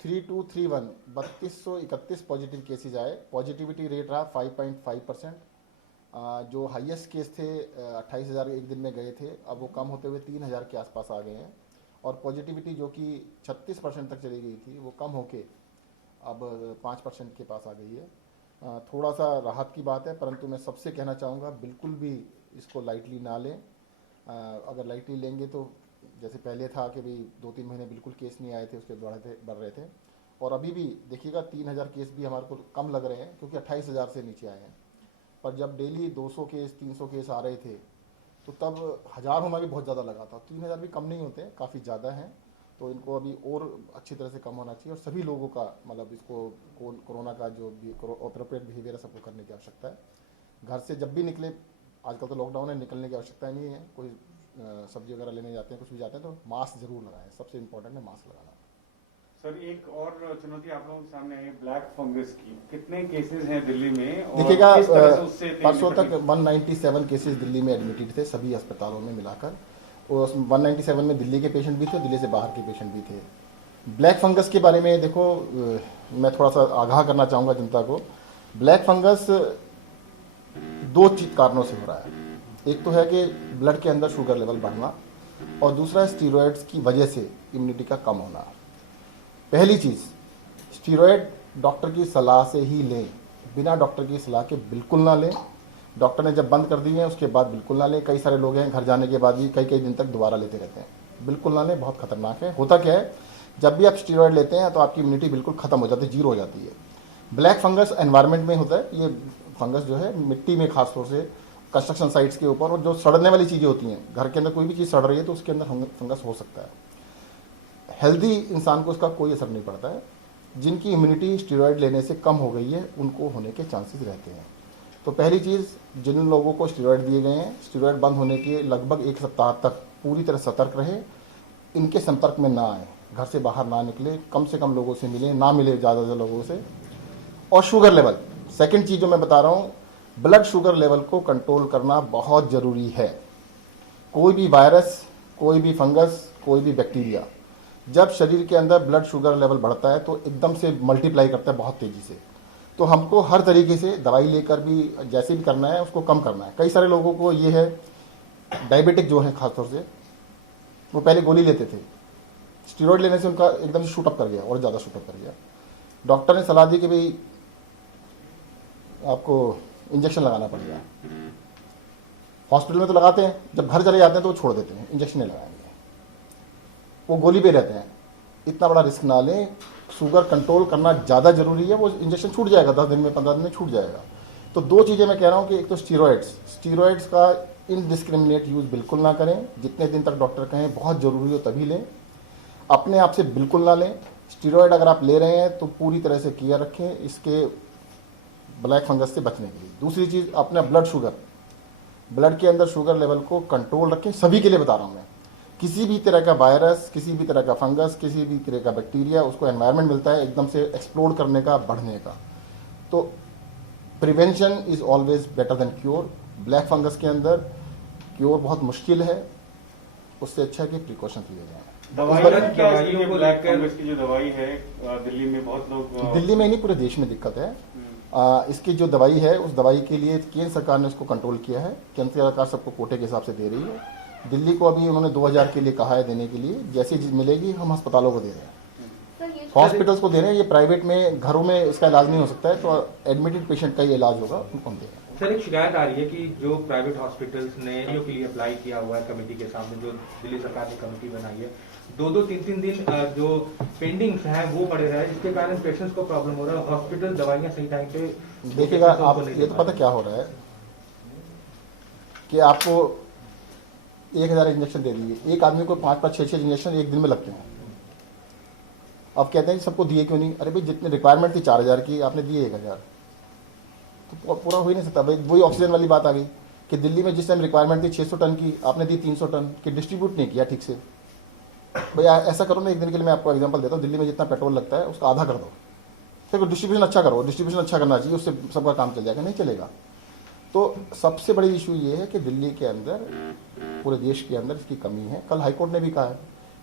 3231 3231 positive cases आए। Positivity rate रहा 5.5%। जो हाईएस्ट केस थे 28,000 एक दिन में गए थे, अब वो कम होते हुए 3,000 के आसपास आ गए हैं। और पॉजिटिविटी जो कि 36% तक चली गई थी वो कम होके अब 5% के पास आ गई है। थोड़ा सा राहत की बात है, परंतु मैं सबसे कहना चाहूँगा बिल्कुल भी इसको लाइटली ना लें। अगर लाइटली लेंगे तो जैसे पहले था कि भाई 2-3 महीने बिल्कुल केस नहीं आए थे, उसके बढ़ रहे थे। और अभी भी देखिएगा 3,000 केस भी हमारे को कम लग रहे हैं क्योंकि 28,000 से नीचे आए हैं। पर जब डेली 200 केस 300 केस आ रहे थे तो तब 1,000 होना भी बहुत ज़्यादा लगा था। 3,000 भी कम नहीं होते, काफ़ी ज़्यादा हैं। तो इनको अभी और अच्छी तरह से कम होना चाहिए और सभी लोगों का मतलब इसको कोरोना का जो भी अप्रोप्रिएट बिहेवियर है सबको करने की आवश्यकता है। घर से जब भी निकले, आजकल तो लॉकडाउन है, निकलने की आवश्यकता नहीं है। कोई सब्जी वगैरह लेने जाते हैं, कुछ भी जाते हैं तो मास्क जरूर लगाएं। सबसे इम्पोर्टेंट है मास्क लगाना। सर, एक और चुनौती आप लोगों के सामने है ब्लैक फंगस की। कितने केसेस हैं दिल्ली में और देखिएगा किस तरह से उससे परसों तक 197 केसेस दिल्ली में एडमिटेड थे सभी अस्पतालों में मिलाकर। और 197 में दिल्ली के पेशेंट भी थे, दिल्ली से बाहर के पेशेंट भी थे। ब्लैक फंगस के बारे में देखो, मैं थोड़ा सा आगाह करना चाहूँगा जनता को। ब्लैक फंगस दो कारणों से हो रहा है। एक तो है कि ब्लड के अंदर शुगर लेवल बढ़ना और दूसरा है स्टीरॉयड्स की वजह से इम्यूनिटी का कम होना। पहली चीज़, स्टीरॉयड डॉक्टर की सलाह से ही लें, बिना डॉक्टर की सलाह के बिल्कुल ना लें। डॉक्टर ने जब बंद कर दिए हैं उसके बाद बिल्कुल ना लें। कई सारे लोग हैं घर जाने के बाद भी कई दिन तक दोबारा लेते रहते हैं। बिल्कुल ना लें, बहुत खतरनाक है। होता क्या है, जब भी आप स्टीरॉयड लेते हैं तो आपकी इम्यूनिटी बिल्कुल खत्म हो जाती है, जीरो हो जाती है। ब्लैक फंगस एनवायरनमेंट में होता है। ये फंगस जो है मिट्टी में, खासतौर से कंस्ट्रक्शन साइट्स के ऊपर, और जो सड़ने वाली चीज़ें होती हैं, घर के अंदर कोई भी चीज़ सड़ रही है तो उसके अंदर फंगस हो सकता है। हेल्दी इंसान को उसका कोई असर नहीं पड़ता है। जिनकी इम्यूनिटी स्टीरॉयड लेने से कम हो गई है उनको होने के चांसेस रहते हैं। तो पहली चीज़, जिन लोगों को स्टीरॉयड दिए गए हैं, स्टीरॉयड बंद होने के लगभग 1 सप्ताह तक पूरी तरह सतर्क रहे, इनके संपर्क में ना आए, घर से बाहर ना निकले, कम से कम लोगों से मिले, ना मिले ज़्यादा लोगों से। और शुगर लेवल, सेकंड चीज़ जो मैं बता रहा हूँ, ब्लड शुगर लेवल को कंट्रोल करना बहुत ज़रूरी है। कोई भी वायरस, कोई भी फंगस, कोई भी बैक्टीरिया जब शरीर के अंदर ब्लड शुगर लेवल बढ़ता है तो एकदम से मल्टीप्लाई करता है बहुत तेज़ी से। तो हमको हर तरीके से दवाई लेकर भी जैसे भी करना है उसको कम करना है। कई सारे लोगों को ये है, डायबिटिक जो है खासतौर से, वो पहले गोली लेते थे, स्टीरॉयड लेने से उनका एकदम से शूटअप कर गया और ज़्यादा शूटअप कर गया। डॉक्टर ने सलाह दी कि भाई आपको इंजेक्शन लगाना पड़ेगा। हॉस्पिटल में तो लगाते हैं, जब घर चले जाते हैं तो वो छोड़ देते हैं, इंजेक्शन नहीं लगाएंगे, वो गोली पे रहते हैं। इतना बड़ा रिस्क ना लें, शुगर कंट्रोल करना ज़्यादा जरूरी है। वो इंजेक्शन छूट जाएगा, 10 दिन में 15 दिन में छूट जाएगा। तो दो चीज़ें मैं कह रहा हूँ कि एक तो स्टीरॉयड्स का इनडिस्क्रिमिनेट यूज़ बिल्कुल ना करें। जितने दिन तक डॉक्टर कहें बहुत ज़रूरी हो तभी लें, अपने आप से बिल्कुल ना लें। स्टीरॉयड अगर आप ले रहे हैं तो पूरी तरह से केयर रखें इसके ब्लैक फंगस से बचने के लिए। दूसरी चीज़, अपना ब्लड के अंदर शुगर लेवल को कंट्रोल रखें। सभी के लिए बता रहा हूँ मैं। किसी भी तरह का वायरस, किसी भी तरह का फंगस, किसी भी तरह का बैक्टीरिया, उसको एनवायरनमेंट मिलता है एकदम से एक्सप्लोड करने का, बढ़ने का। तो prevention is always better than cure. Black fungus के अंदर क्योर बहुत मुश्किल है, उससे अच्छा है कि प्रिकॉशन लिए जाए। ब्लैक फंगस की जो दवाई है दिल्ली में बहुत लोग, दिल्ली में नहीं पूरे देश में दिक्कत है। इसकी जो दवाई है उस दवाई के लिए केंद्र सरकार ने उसको कंट्रोल किया है। केंद्र सरकार सबको कोटे के हिसाब से दे रही है। दिल्ली को अभी उन्होंने 2000 के लिए कहा है देने के लिए। जैसी चीज मिलेगी हम अस्पतालों को दे रहे हैं, हॉस्पिटल्स को दे रहे हैं। ये प्राइवेट में, घरों में इसका इलाज नहीं हो सकता है, तो एडमिटेड पेशेंट का ये इलाज होगा, उनको हम दे रहे हैं। सर, एक शिकायत आ रही है कि जो प्राइवेट हॉस्पिटल्स ने के लिए अप्लाई किया हुआ है कमेटी के सामने, जो दिल्ली सरकार ने कमेटी बनाई है, 2-3 दिन जो पेंडिंग्स हैं वो पड़े रहे, जिसके कारण पेशेंट्स को प्रॉब्लम हो रहा है। हॉस्पिटल दवाइयां सही टाइम पे देखिएगा आप, ये तो पता क्या हो रहा है कि आपको 1000 इंजेक्शन दे दिए, एक आदमी को 5-5, 6-6 इंजेक्शन एक दिन में लगते हैं। अब कहते हैं सबको दिए क्यों नहीं? अरे भाई, जितने रिक्वायरमेंट थी 4000 की, आपने दिए 1000, तो पूरा हो ही नहीं सकता। भाई वही ऑक्सीजन वाली बात आ गई कि दिल्ली में जिस टाइम रिक्वायरमेंट थी 600 टन की, आपने दी 300 टन की, डिस्ट्रीब्यूट नहीं किया ठीक से। भैया ऐसा करो ना, एक दिन के लिए मैं आपको एग्जांपल देता हूँ, दिल्ली में जितना पेट्रोल लगता है उसका आधा कर दो, देखो डिस्ट्रीब्यूशन अच्छा करो। डिस्ट्रीब्यूशन अच्छा करना चाहिए, उससे सबका काम चल जाएगा। नहीं चलेगा। तो सबसे बड़ी इशू ये है कि दिल्ली के अंदर, पूरे देश के अंदर इसकी कमी है। कल हाईकोर्ट ने भी कहा है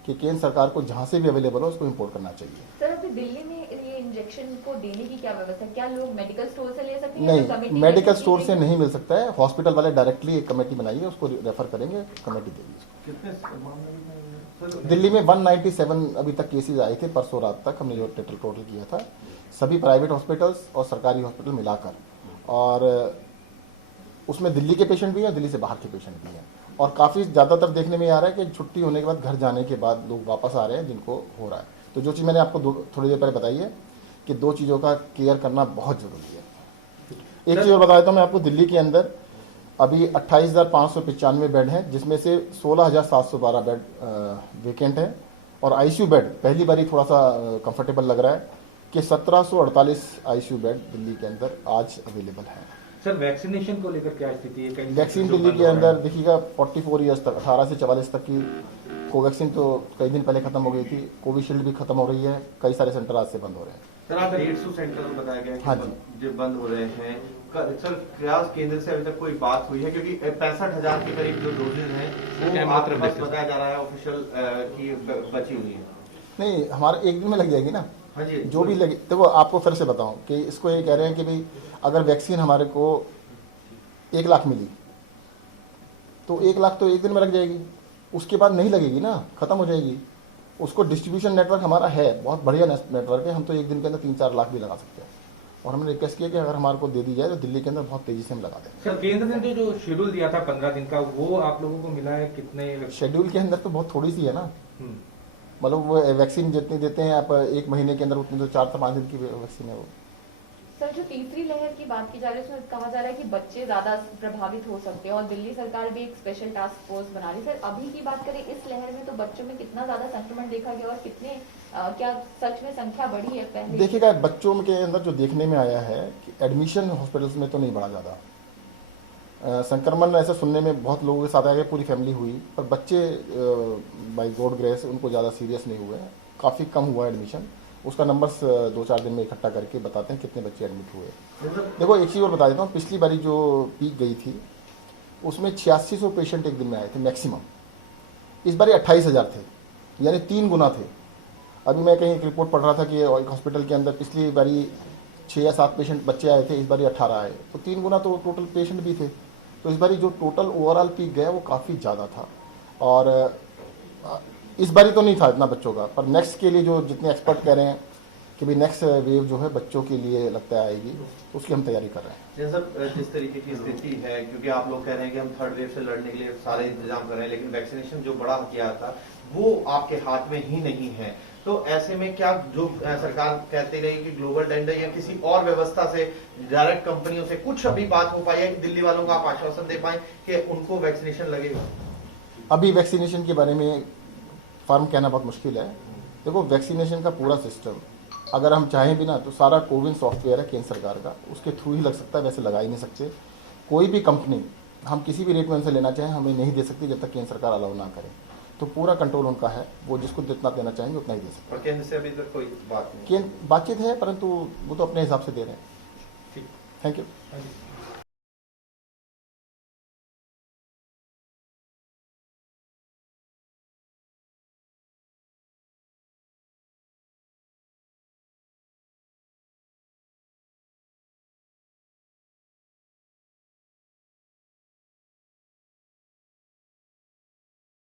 कि केंद्र सरकार को जहाँ से भी अवेलेबल हो उसको इम्पोर्ट करना चाहिए। सर अभी दिल्ली में ये इंजेक्शन को देने की क्या व्यवस्था है? क्या लोग मेडिकल स्टोर से ले सकते हैं? या नहीं, कमेटी मेडिकल गठित की स्टोर गई से है? नहीं मिल सकता है, हॉस्पिटल वाले डायरेक्टली एक कमेटी बनाई है, उसको रेफर करेंगे, कमेटी देगी उसको। कितने दिल्ली में 197 अभी तक केसेस आए थे परसों रात तक, हमने जो टोटल किया था, सभी प्राइवेट हॉस्पिटल्स और सरकारी हॉस्पिटल मिलाकर, और उसमें दिल्ली के पेशेंट भी हैं, दिल्ली से बाहर के पेशेंट भी हैं, और काफ़ी ज़्यादातर देखने में आ रहा है कि छुट्टी होने के बाद घर जाने के बाद लोग वापस आ रहे हैं जिनको हो रहा है। तो जो चीज़ मैंने आपको थोड़ी देर पहले बताई है कि दो चीज़ों का केयर करना बहुत ज़रूरी है। एक चीज़ और बता देता हूँ मैं आपको, दिल्ली के अंदर अभी 28,595 बेड हैं, जिसमें से 16,712 बेड वेकेंट है, और आईसीयू बेड पहली बारी थोड़ा सा कंफर्टेबल लग रहा है कि 1748 आईसीयू बेड दिल्ली के अंदर आज अवेलेबल है। सर वैक्सीनेशन को लेकर क्या स्थिति है? कहीं वैक्सीन जो दिल्ली बंद के हो रहा अंदर है? देखिएगा 44 ईयर्स तक, 18 से 44 तक की कोवैक्सीन तो कई दिन पहले खत्म हो गई थी, कोविशील्ड भी खत्म हो रही है, कई सारे सेंटर आज से बंद हो रहे हैं। सर आप 150 सेंटर बताया गया है हाँ कि जी। जो बंद हो रहे हैं, सर क्या केंद्र से अभी तक कोई बात हुई है? क्योंकि 65,000 के करीब जो डोजेज हैं क्या वो मात्रा आपके पास बेसिस? बताया जा रहा है ऑफिशियल की बची हुई है। नहीं, हमारे एक दिन में लग जाएगी ना, हाँ जी, जो भी लगे। देखो आपको फिर से बताऊं कि इसको ये कह रहे हैं कि भाई अगर वैक्सीन हमारे को 1 लाख मिली तो 1 लाख तो एक दिन में लग जाएगी, उसके बाद नहीं लगेगी ना, खत्म हो जाएगी। उसको डिस्ट्रीब्यूशन नेटवर्क हमारा है, बहुत बढ़िया नेटवर्क है, हम तो एक दिन के अंदर 3-4 लाख भी लगा सकते हैं, और हमने रिक्वेस्ट किया कि अगर हमारे को दे दी जाए तो दिल्ली के अंदर बहुत तेजी से हम लगा दें। सर केंद्र ने जो शेड्यूल दिया था 15 दिन का, वो आप लोगों को मिला है कितने? शेड्यूल के अंदर तो बहुत थोड़ी सी है ना, हम्म। मतलब वो वैक्सीन जितनी देते हैं आप एक महीने के अंदर, उतनी तो 4 से 5 दिन की वैक्सीन है वो। सर जो तीसरी लहर की बात की जा रही है उसमें कहा जा रहा है कि बच्चे ज्यादा प्रभावित हो सकते हैं, और दिल्ली सरकार भी एक स्पेशल टास्क फोर्स बना रही है। सर अभी की बात करें इस लहर में तो बच्चों में कितना ज्यादा संक्रमण देखा गया, और कितने क्या सच में संख्या बढ़ी है पहले? देखिएगा बच्चों के अंदर जो देखने में आया है कि एडमिशन हॉस्पिटल्स में तो नहीं बढ़ा ज़्यादा, संक्रमण ऐसा सुनने में बहुत लोगों के साथ आया, पूरी फैमिली हुई, पर बच्चे बाय गॉड ग्रेस उनको ज़्यादा सीरियस नहीं हुए, काफ़ी कम हुआ एडमिशन। उसका नंबर्स 2-4 दिन में इकट्ठा करके बताते हैं कितने बच्चे एडमिट हुए। देखो एक चीज़ और बता देता हूँ, पिछली बारी जो पीक गई थी उसमें 8600 पेशेंट एक दिन में आए थे मैक्सिमम, इस बारी 28,000 थे, यानी 3 गुना थे। अभी मैं कहीं एक रिपोर्ट पढ़ रहा था कि एक हॉस्पिटल के अंदर पिछली बारी 6 या 7 पेशेंट बच्चे आए थे, इस बारी 18 आए, तो 3 गुना तो टोटल पेशेंट भी थे। तो इस बारी जो टोटल ओवरऑल पीक गया वो काफ़ी ज़्यादा था, और इस बारी तो नहीं था इतना बच्चों का, पर नेक्स्ट के लिए जो जितने एक्सपर्ट कह रहे हैं कि भाई नेक्स्ट वेव जो है बच्चों के लिए लगता है आएगी, तो उसकी हम तैयारी कर रहे हैं। जैसा जिस तरीके की स्थिति है, क्योंकि आप लोग कह रहे हैं कि हम थर्ड वेव से लड़ने के लिए सारे इंतजाम कर रहे हैं, लेकिन वैक्सीनेशन जो बड़ा हथियार था वो आपके हाथ में ही नहीं है, तो ऐसे में क्या जो सरकार कहती रही कि ग्लोबल टेंडर या किसी और व्यवस्था से डायरेक्ट कंपनियों से कुछ अभी बात हो पाई है कि दिल्ली वालों को आप आश्वासन दे पाए कि उनको वैक्सीनेशन लगेगा? अभी वैक्सीनेशन के बारे में फर्म कहना बहुत मुश्किल है। देखो वैक्सीनेशन का पूरा सिस्टम अगर हम चाहें भी ना तो सारा कोविन सॉफ्टवेयर है केंद्र सरकार का, उसके थ्रू ही लग सकता है, वैसे लगा ही नहीं सकते। कोई भी कंपनी हम किसी भी रेट में उनसे लेना चाहें हमें नहीं दे सकती जब तक केंद्र सरकार अलाउ ना करे, तो पूरा कंट्रोल उनका है, वो जिसको जितना देना चाहेंगे उतना ही दे सकते और केंद्र से अभी तक कोई बात नहीं? हैं। बातचीत है परंतु वो तो अपने हिसाब से दे रहे हैं। ठीक। Thank you. हाँ जी।